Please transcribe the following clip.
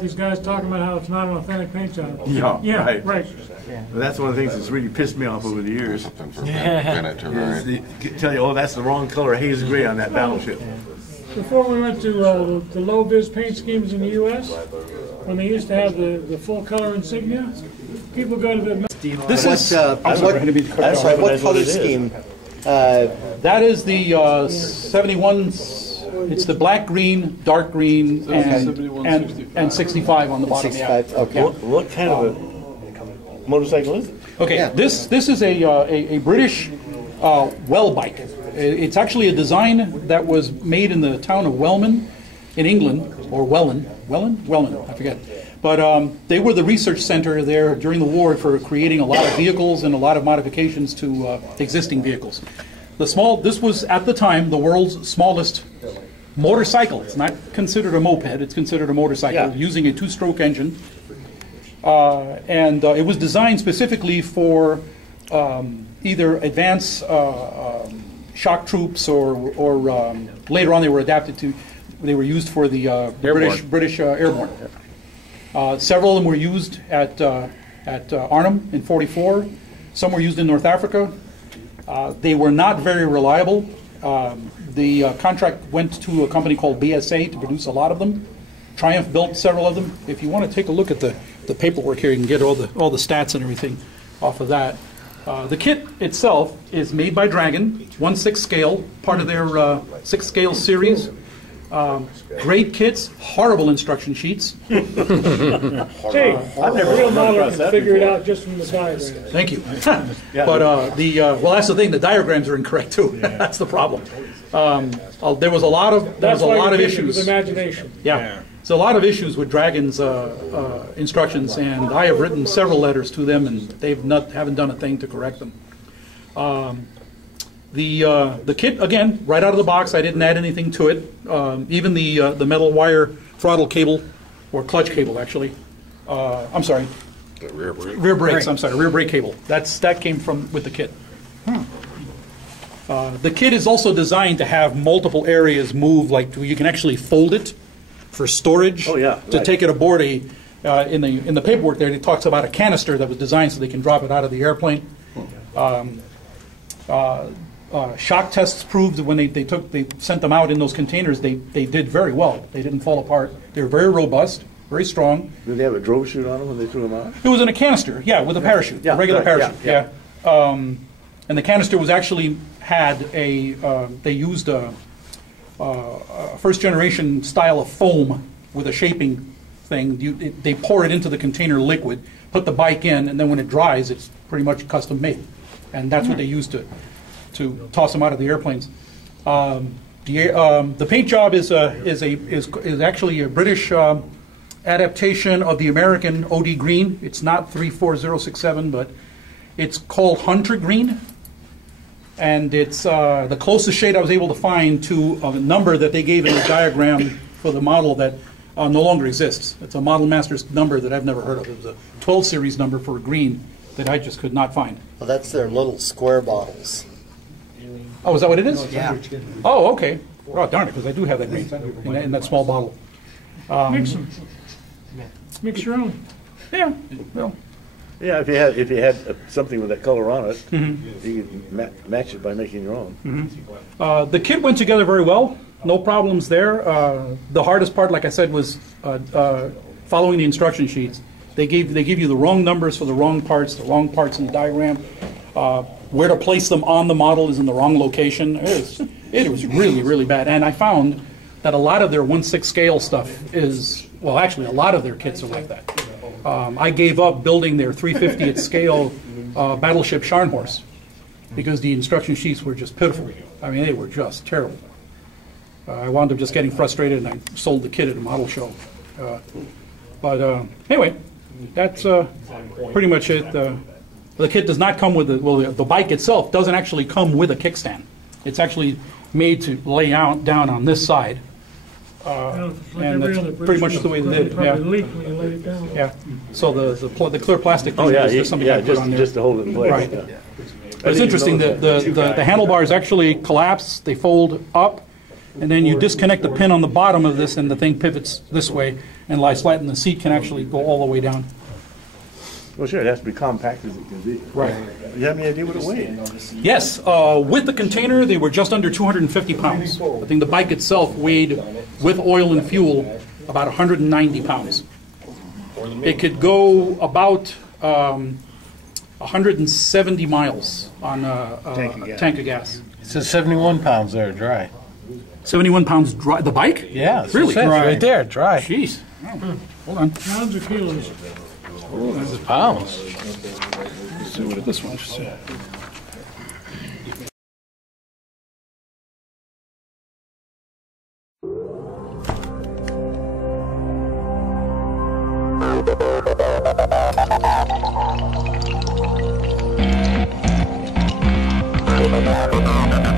These guys talking about how it's not an authentic paint job. Yeah, right. Yeah. Well, that's one of the things that's really pissed me off over the years. Tell you, oh, that's the wrong color, haze gray on that battleship. Before we went to the low-vis paint schemes in the U.S., when they used to have the full-color insignia, people go to the... This is... what color scheme? That is the 71... It's the black, green, dark green, and 65 on the bottom. 65. Okay. What kind of a motorcycle is it? Okay. Yeah. This is a British WelBike. It's actually a design that was made in the town of Wellman, in England, or Wellman, I forget. But they were the research center there during the war for creating a lot of vehicles and a lot of modifications to existing vehicles. This was at the time the world's smallest motorcycle. It's not considered a moped, it's considered a motorcycle, using a two-stroke engine. And it was designed specifically for either advanced shock troops or later on they were used for the British airborne. Several of them were used at Arnhem in '44. Some were used in North Africa. They were not very reliable. The contract went to a company called BSA to produce a lot of them. Triumph built several of them. If you want to take a look at the paperwork here, you can get all the stats and everything off of that. The kit itself is made by Dragon, 1/6 scale, part of their 6 scale series. Great kits, horrible instruction sheets. Hey, I've never real modeler can figure it out just from the diagrams. Thank you. But well, that's the thing. The diagrams are incorrect too. That's the problem. There was a lot of issues. With imagination. Yeah. So a lot of issues with Dragon's instructions, and I have written several letters to them, and haven't done a thing to correct them. The kit, again, right out of the box, I didn't add anything to it. Even the metal wire throttle cable, or clutch cable, actually. I'm sorry. Rear brake. Rear brakes. I'm sorry. Rear brake cable. That came with the kit. The kit is also designed to have multiple areas move, like you can actually fold it for storage. Oh yeah. To take it aboard in the paperwork there, it talks about a canister that was designed so they can drop it out of the airplane. Shock tests proved that when they sent them out in those containers, they did very well. They didn't fall apart. They were very robust, very strong. Did they have a drove chute on them when they threw them out? It was in a canister, yeah, with a parachute, a regular parachute, yeah. And the canister was actually they used a first generation style of foam with a shaping thing. They pour it into the container liquid, put the bike in, and then when it dries, it's pretty much custom made. And that's what they used to toss them out of the airplanes. The paint job is actually a British adaptation of the American OD green. It's not 34067, but it's called Hunter Green, and it's the closest shade I was able to find to a number that they gave in the diagram for the model that no longer exists. It's a Model Masters number that I've never heard of. It was a 12 series number for a green that I just could not find. Well, that's their little square bottles. Oh, is that what it is? Yeah. Oh, okay. Oh, darn it, because I do have that green in that small bottle. Mix them. Mix your own. Yeah. Well, Yeah, if you had something with that color on it, you could match it by making your own. The kit went together very well. No problems there. The hardest part, like I said, was following the instruction sheets. They give you the wrong numbers for the wrong parts in the diagram. Where to place them on the model is in the wrong location. It was really, really bad. And I found that a lot of their 1/6 scale stuff is, well, actually, a lot of their kits are like that. I gave up building their 350th scale battleship Scharnhorst because the instruction sheets were just pitiful. I mean, they were just terrible. I wound up just getting frustrated, and I sold the kit at a model show. But anyway, that's pretty much it. The kit does not come with the bike itself doesn't actually come with a kickstand. It's actually made to lay down on this side. And that's pretty much the way they did it. Yeah. Leak when you lay it down. Yeah. So the clear plastic thing Oh yeah, is just something I put on there. just to hold it in place. Right. Yeah. But it's interesting that the handlebars actually collapse, they fold up, and then you disconnect the pin on the bottom of this, and the thing pivots this way and lies flat, and the seat can actually go all the way down. Well, sure, it has to be compact as it can be. Right. Do you have any idea what it weighed? Yes, with the container, they were just under 250 pounds. I think the bike itself weighed, with oil and fuel, about 190 pounds. It could go about 170 miles on a tank of gas. It says 71 pounds there, dry. 71 pounds dry. The bike? Yeah, Really? right there, dry. Jeez. Oh, hold on. Pounds or kilos? This is pounds. Let's see what this one says. Thank you.